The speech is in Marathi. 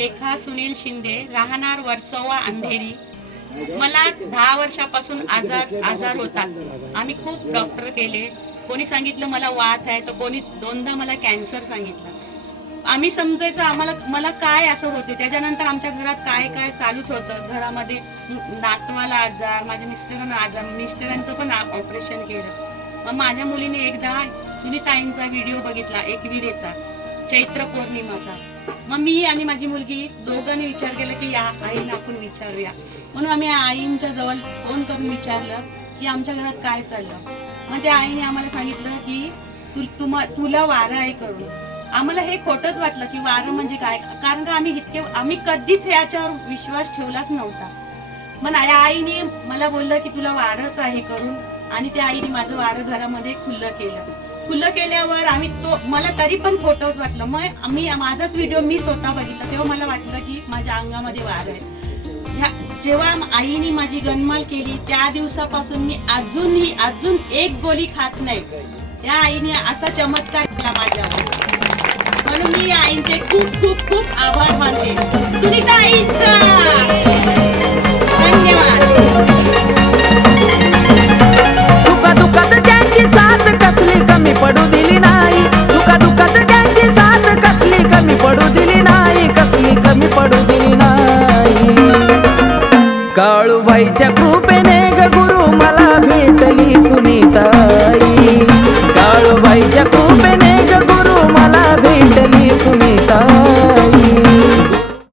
रेखा सुनील शिंदे राहणार वर्सोवा अंधेरी. मला दहा वर्षापासून आजार आजार होता आम्ही खूप डॉक्टर केले. कोणी सांगितलं मला वात आहे तर कोणी दोनदा मला कॅन्सर सांगितलं. आम्ही समजायचं आम्हाला मला काय असं होते? त्याच्यानंतर आमच्या घरात काय काय चालूच होतं? घरामध्ये नातवाला आजार माझ्या मिस्टरांना आजार मिस्टरांचं पण ऑपरेशन केलं. मग माझ्या मुलीने एकदा सुनीताईंचा व्हिडिओ बघितला एकविरेचा चैत्र पौर्णिमाचा. मग मी आणि माझी मुलगी दोघांनी विचार केला की या आईला आपण विचारूया. म्हणून आम्ही आईंच्या जवळ फोन करून विचारलं की आमच्या घरात काय चाललं? मग त्या आईने आम्हाला सांगितलं की तु तुम तुला वारं आहे करून. आम्हाला हे खोटंच वाटलं की वारं म्हणजे काय? कारण का आम्ही इतके आम्ही कधीच याच्यावर विश्वास ठेवलाच नव्हता. मग या आईने मला बोललं की तुला वारच आहे करून आणि त्या आईने माझं वारं घरामध्ये खुल्लं केलं. खुल्लं केल्यावर आम्ही तो मला तरी पण फोटोज वाटलं. मग मी माझाच व्हिडिओ मी स्वतः बघितला. तेव्हा मला वाटलं की माझ्या अंगामध्ये वार आहे. ह्या- जेव्हा आईने माझी गणमाल केली त्या दिवसापासून मी अजूनही अजून एक गोळी खात नाही. त्या आईने असा चमत्कार केला माझ्यावर. म्हणून मी या आईंचे खूप खूप खूप आभार मानते. सुनीता! పైచ కృపనే